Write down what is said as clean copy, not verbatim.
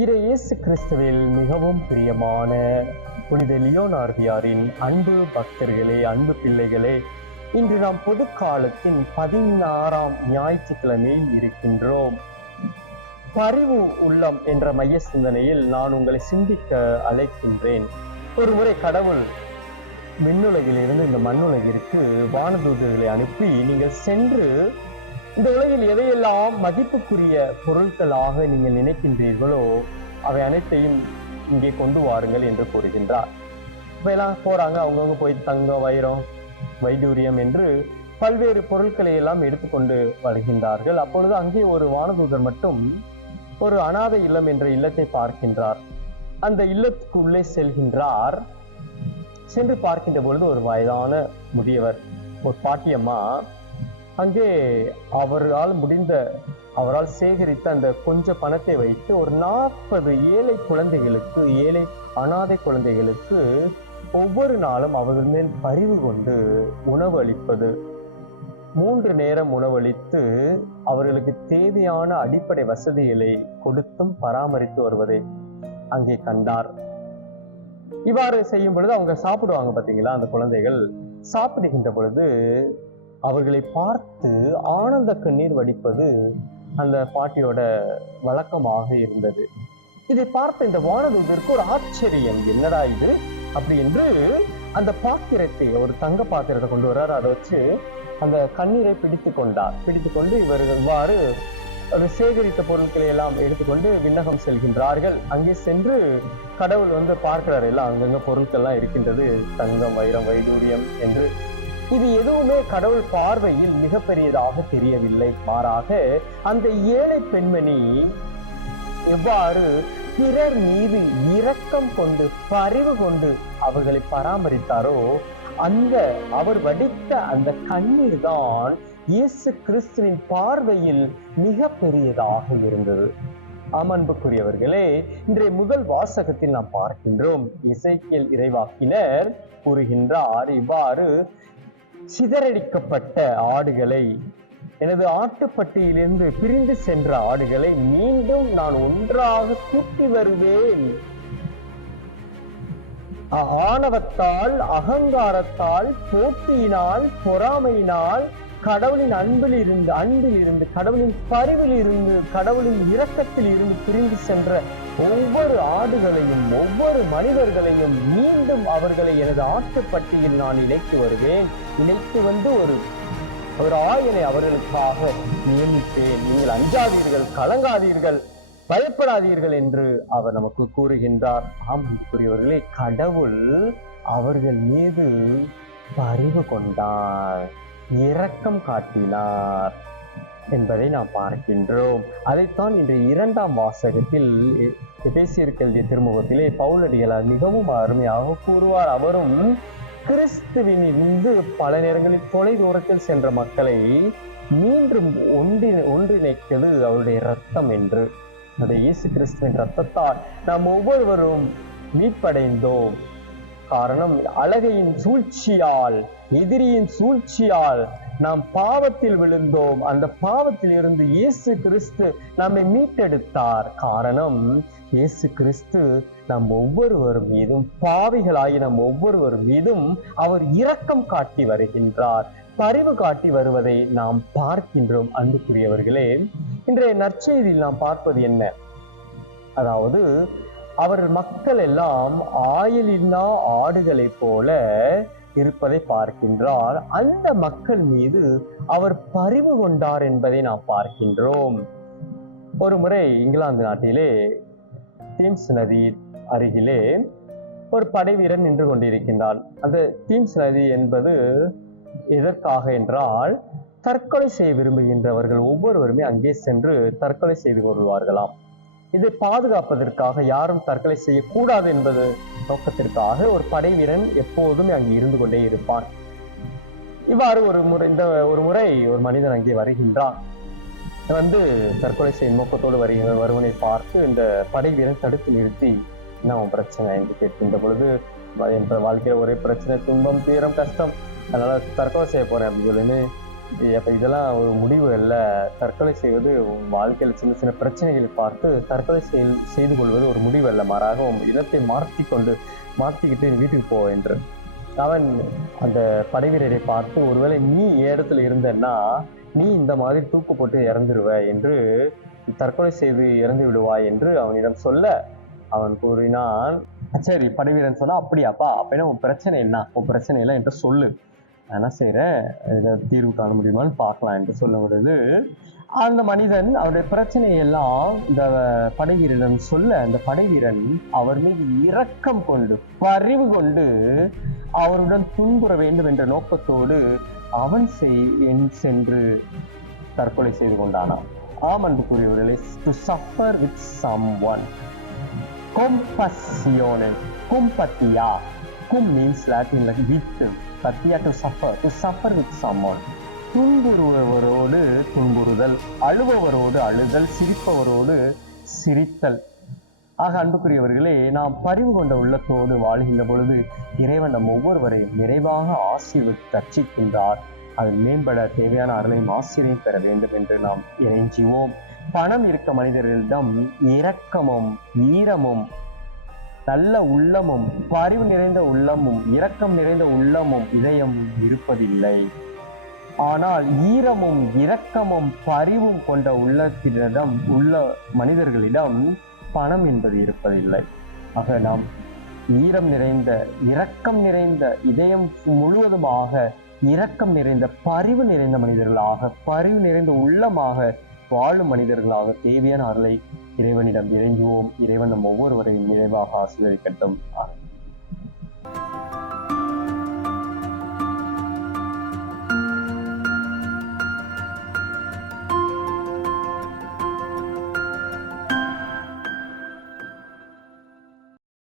இயேசு கிறிஸ்துவில் மிகவும் பிரியமான புனித லியோனார்தியாரின் அன்பு பக்தர்களே, அன்பு பிள்ளைகளே, இன்று நாம் பொது காலத்தின் 16ஆம் ஞாயிற்றுக்கிழமையில் இருக்கின்றோம். பரிவு உள்ளம் என்ற மைய சிந்தனையில் நான் உங்களை சிந்திக்க அழைக்கின்றேன். ஒரு முறை கடவுள் விண்ணுலகில் இருந்து இந்த மண்ணுலகிற்கு வானதூதர்களை அனுப்பி, நீங்கள் சென்று இந்த உலகில் எதையெல்லாம் மதிப்புக்குரிய பொருட்களாக நீங்கள் நினைக்கின்றீர்களோ அவை அனைத்தையும் இங்கே கொண்டு வாருங்கள் என்று கூறுகின்றார். இப்ப எல்லாம் போறாங்க, அவங்கவுங்க போய் தங்கம், வைரம், வைடூரியம் என்று பல்வேறு பொருட்களை எல்லாம் எடுத்துக்கொண்டு வருகின்றார்கள். அப்பொழுது அங்கே ஒரு வானதூதர் மட்டும் ஒரு அனாதை இல்லம் என்ற இல்லத்தை பார்க்கின்றார். அந்த இல்லத்துக்குள்ளே செல்கின்றார். சென்று பார்க்கின்ற பொழுது ஒரு வயதான முதியவர், ஒரு பாட்டியம்மா அங்கே அவரால் சேகரித்த அந்த கொஞ்ச பணத்தை வைத்து ஒரு 40 ஏழை குழந்தைகளுக்கு, ஏழை அனாதை குழந்தைகளுக்கு ஒவ்வொரு நாளும் அவர்கள் மேல் பரிவு கொண்டு உணவு அளிப்பது, 3 நேரம் உணவளித்து அவர்களுக்கு தேவையான அடிப்படை வசதிகளை கொடுத்தும் பராமரித்து வருவதை அங்கே கண்டார். இவ்வாறு செய்யும் பொழுது அவங்க சாப்பிடுவாங்க பாத்தீங்களா, அந்த குழந்தைகள் சாப்பிடுகின்ற பொழுது அவர்களை பார்த்து ஆனந்த கண்ணீர் வடிப்பது அந்த பாட்டியோட வழக்கமாக இருந்தது. இதை பார்த்த இந்த வானதூதருக்கு ஒரு ஆச்சரியம், என்னடா இது அப்படி என்று அந்த பாத்திரத்தை, ஒரு தங்க பாத்திரத்தை கொண்டு வர்றார். அதை வச்சு அந்த கண்ணீரை பிடித்துக்கொண்டு இவர்கள் இவ்வாறு ஒரு சேகரித்த பொருட்களை எல்லாம் எடுத்துக்கொண்டு விண்ணகம் செல்கின்றார்கள். அங்கே சென்று கடவுள் பார்க்கிறார், எல்லாம் அங்கங்க பொருட்கள்லாம் இருக்கின்றது, தங்கம், வைரம், வைடூரியம் என்று. இது எதுவுமே கடவுள் பார்வையில் மிகப்பெரியதாக தெரியவில்லை. மாறாக அந்த ஏழை பெண்மணி எவ்வாறு பிறர் மீது இரக்கம் கொண்டு பரிவு கொண்டு அவர்களை பராமரித்தாரோ, அவர் வடித்த அந்த கண்ணீர் தான் இயேசு கிறிஸ்துவின் பார்வையில் மிக பெரியதாக இருந்தது. அன்புக்குரியவர்களே, இன்றைய முதல் வாசகத்தில் நாம் பார்க்கின்றோம், எசேக்கியேல் இறைவாக்கினர் கூறுகின்றார் இவ்வாறு: சிதறடிக்கப்பட்ட ஆடுகளை, எனது ஆட்டுப்பட்டியிலிருந்து பிரிந்து சென்ற ஆடுகளை மீண்டும் நான் ஒன்றாக கூட்டி வருவேன். ஆணவத்தால், அகங்காரத்தால், போட்டியினால், பொறாமையினால், கடவுளின் அன்பிலிருந்து, கடவுளின் பரிவில் இருந்து, கடவுளின் இரக்கத்தில் இருந்து பிரிந்து சென்ற ஒவ்வொரு ஆடுகளையும், ஒவ்வொரு மனிதர்களையும் மீண்டும் அவர்களை எனது ஆட்டுப்பட்டியில் நான் இணைத்து வருவேன். இணைத்து வந்து ஒரு ஆயனை அவர்களுக்காக நியமிப்பேன். நீங்கள் அஞ்சாதீர்கள், கலங்காதீர்கள், பயப்படாதீர்கள் என்று அவர் நமக்கு கூறுகின்றார். அன்புக்குரியவர்களே, கடவுள் அவர்கள் மீது பரிவு கொண்டார், இரக்கம் காட்டினார் என்பதை நாம் பார்க்கின்றோம். அதைத்தான் இன்றைய 2ஆம் வாசகத்தில் எபேசியருக்கு எழுதிய திருமுகத்திலே பவுலடிகளார் மிகவும் அருமையாக கூறுவார். அவரும் கிறிஸ்துவினிருந்து பல நேரங்களில் தொலை தூரத்தில் சென்ற மக்களை மீண்டும் ஒன்றிணைக்கிறது அவருடைய இரத்தம் என்று. அந்த இயேசு கிறிஸ்துவின் இரத்தத்தால் நாம் ஒவ்வொருவரும் மீட்படைந்தோம். காரணம், அழகையின் சூழ்ச்சியால், எதிரியின் சூழ்ச்சியால் நாம் பாவத்தில் விழுந்தோம். அந்த பாவத்தில் இருந்து இயேசு கிறிஸ்து நம்மை மீட்டெடுத்தார். காரணம், இயேசு கிறிஸ்து நம் ஒவ்வொருவர் மீதும், பாவிகளாகி நம் ஒவ்வொருவர் மீதும் அவர் இரக்கம் காட்டி வருகின்றார், பரிவு காட்டி வருவதை நாம் பார்க்கின்றோம். அன்புக்குரியவர்களே, இன்றைய நற்செய்தியில் நாம் பார்ப்பது என்ன? அதாவது, அவர் மக்கள் எல்லாம் ஆயலில்லா ஆடுகளைப் போல இருப்பதை பார்க்கின்றார். அந்த மக்கள் மீது அவர் பரிவு கொண்டார் என்பதை நாம் பார்க்கின்றோம். ஒரு முறை இங்கிலாந்து நாட்டிலே தீம்ஸ் நதி அருகிலே ஒரு படை வீரன் நின்று கொண்டிருக்கின்றான். அந்த தீம்ஸ் நதி என்பது எதற்காக என்றால், தற்கொலை செய்ய விரும்புகின்றவர்கள் ஒவ்வொருவருமே அங்கே சென்று தற்கொலை செய்து கொள்வார்களாம். இதை பாதுகாப்பதற்காக, யாரும் தற்கொலை செய்யக்கூடாது என்பது நோக்கத்திற்காக ஒரு படை வீரன் எப்போதும் அங்கே இருந்து கொண்டே இருப்பான். இவ்வாறு ஒரு முறை ஒரு மனிதன் அங்கே வருகின்றான். தற்கொலை செய்யும் நோக்கத்தோடு வருவனை பார்த்து இந்த படை வீரன் தடுத்து நிறுத்தி, என்ன பிரச்சனை என்று கேட்கின்ற பொழுது, என் வாழ்க்கையில ஒரே பிரச்சனை, துன்பம், தீரம், கஷ்டம், அதனால தற்கொலை செய்ய போறேன் அப்படின்னு சொல்லி அப்ப இதெல்லாம் ஒரு முடிவு அல்ல. தற்கொலை செய்வது உன் வாழ்க்கையில சின்ன சின்ன பிரச்சனைகளை பார்த்து தற்கொலை செய்து கொள்வது ஒரு முடிவு அல்ல. மாறாக உன் இடத்தை மாற்றிக்கிட்டு வீட்டுக்கு போ என்று. அவன் அந்த படைவீரரை பார்த்து, ஒருவேளை நீ இடத்துல இருந்தன்னா நீ இந்த மாதிரி தூக்கு போட்டு இறந்துருவ என்று, தற்கொலை செய்து இறந்து விடுவாய் என்று அவனிடம் சொல்ல, அவன் கூறினான், சரி. படைவீரன் சொன்னா, அப்படியாப்பா, அப்படின்னா உன் பிரச்சனை என்ன, உன் பிரச்சனை எல்லாம் என்கிட்ட சொல்லு, நான் என்ன செய்யறேன், ஏதாவது தீர்வு காண முடியுமான்னு பார்க்கலாம் என்று சொல்லும் பொழுது, அந்த மனிதன் அவருடைய பிரச்சனையை எல்லாம் இந்த படைவீரனிடம் சொல்ல, அந்த படைவீரன் அவர் மீது இரக்கம் கொண்டு பரிவு கொண்டு அவருடன் துன்புற வேண்டும் என்ற நோக்கத்தோடு அவன் சென்று தற்கொலை செய்து கொண்டானாம். ஆம் அன்புக்குரியவர்களே, to suffer with someone. Compassione, compatia. Cum means Latin like with, patia to suffer with someone. துன்புறுபவரோடு துன்புறுதல், அழுபவரோடு அழுதல், சிரிப்பவரோடு சிரித்தல். ஆக அன்புக்குரியவர்களே, நாம் பரிவு கொண்ட உள்ளத்தோடு வாழ்கின்ற பொழுது இறைவன் நம் ஒவ்வொருவரையும் நிறைவாக ஆசீர்வதித்து ரட்சிக்கின்றார். அது மேம்பட தேவையான அருளையும் ஆசிரியம் பெற வேண்டும் என்று நாம் இறைஞ்சுவோம். பணம் இருக்க மனிதர்களிடம் இரக்கமும் ஈரமும் நல்ல உள்ளமும் பரிவு நிறைந்த உள்ளமும் இரக்கம் நிறைந்த உள்ளமும் இதயமும் இருப்பதில்லை. ஆனால் ஈரமும் இரக்கமும் பரிவும் கொண்ட உள்ளத்திடம் உள்ள மனிதர்களிடம் பணம் என்பது இருப்பதில்லை. ஆக நாம் ஈரம் நிறைந்த இரக்கம் நிறைந்த இதயம் முழுவதுமாக இரக்கம் நிறைந்த பரிவு நிறைந்த மனிதர்களாக, பரிவு நிறைந்த உள்ளமாக வாழும் மனிதர்களாக தேவையான அருளை இறைவனிடம் இறைஞ்சுவோம். இறைவன் நம் ஒவ்வொருவரையும் நிறைவாக ஆசீர்வதிக்கட்டும்.